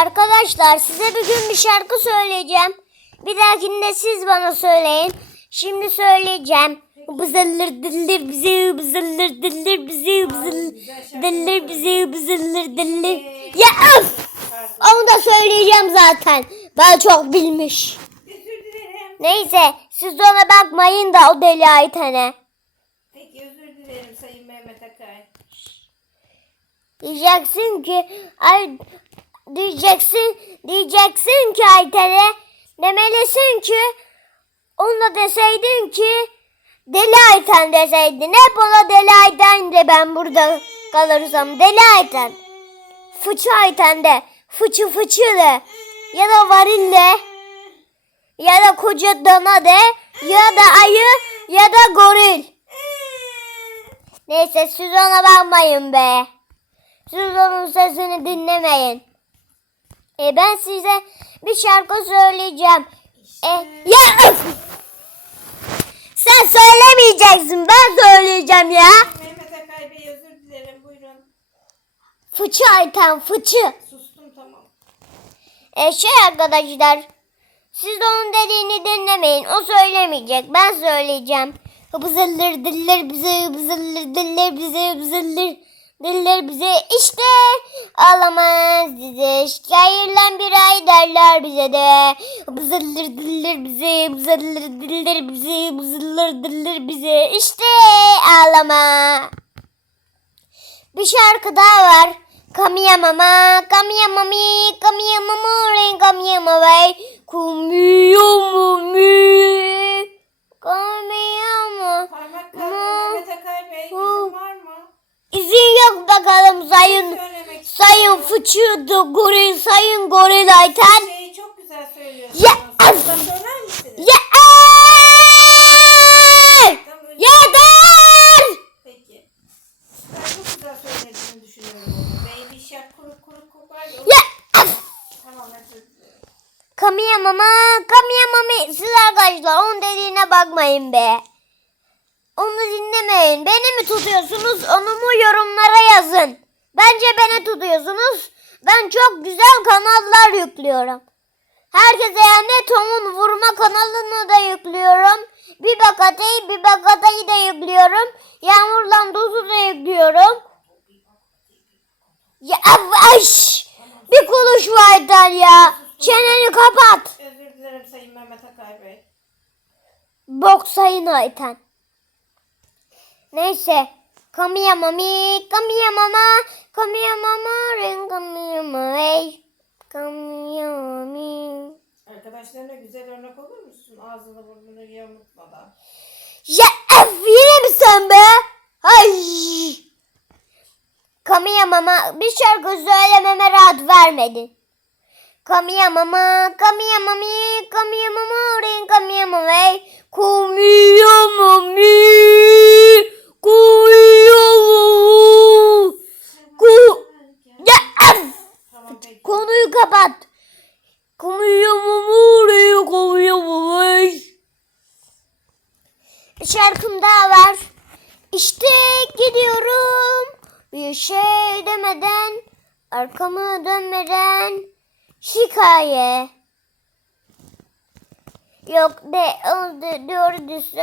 Arkadaşlar size bir gün bir şarkı söyleyeceğim. Bir dahakinde siz bana söyleyin. Şimdi söyleyeceğim. Bızılır dillir bizi bızılır dillir bizi bızılır dillir bizi bızılır dillir. Ya öf! Onu da söyleyeceğim zaten. Ben çok bilmiş. Neyse siz ona bakmayın da o deli Ayten'e. Peki özür dilerim Sayın Mehmet Akay. Diyeceksin ki ay diyeceksin diyeceksin ki Ayten'e demelisin ki onunla deseydin ki deli Ayten deseydin. Hep ona deli Ayten de ben burada kalırsam deli Ayten. Fıçı Ayten de fıçı fıçı de ya da varille ya da koca dana de ya da ayı ya da goril. Neyse siz ona bakmayın be. Siz onun sesini dinlemeyin. E ben size bir şarkı söyleyeceğim. E, ya öf! Sen söylemeyeceksin ben söyleyeceğim ya. Mehmet Akay Bey özür dilerim buyurun. Fıçı Ayten fıçı. Sustum tamam. E şey arkadaşlar. Siz de onun dediğini dinlemeyin. O söylemeyecek. Ben söyleyeceğim. Bızılır diller bize bızılır diller bize bızılır diller bize işte ağlamaz bize şairlen bir ay derler bize de. Bızılır diller bize bızılır diller bize bızılır diller bize. İşte ağlama. Bir şarkı daha var. Kamiya mama, kamiya mami, kamiya sayın istiyorum. fıçı goril, sayın goril ayten. Şeyi çok güzel söylüyorsunuz. Ya- Burada söyler misiniz? Tamam, özür- Yeter! Peki. Ben çok güzel söylediğini düşünüyorum. Baby shark kuru kuru kokar ya. Ya! Tamam özür dilerim. Kamiya mama, kamiya mami. Siz arkadaşlar onun dediğine bakmayın be. Onu dinlemeyin. Beni mi tutuyorsunuz? Bence beni tutuyorsunuz. Ben çok güzel kanallar yüklüyorum. Herkese yani Tom'un vurma kanalını da yüklüyorum. Bir bakatayı bir bakatayı da yüklüyorum. Yağmurla dozu da yüklüyorum. Ya avaş! Bir konuş var ya. Çeneni kapat. Özür dilerim Sayın Mehmet Akay Bey. Bok sayın Ayten. Neyse. Kamiya mami, kamiya mama, kamiya mama, ren kamiya mami, kamiya mami. Arkadaşlarına güzel örnek olur musun? Ağzını burnunu yamultmadan. Ya F yine mi sen be? Ay. Kamiya mama bir şarkı söylememe rahat vermedin. Kamiya mama, kamiya mami, kamiya mama, ren kamiya mami, kamiya mami, kamiya mami. Ku ya F. Tamam peki. Konuyu kapat. Kamiya mami. Bir şarkım daha var. İşte gidiyorum. Bir şey demeden, arkamı dönmeden hikaye. Yok de, o de, doğru düz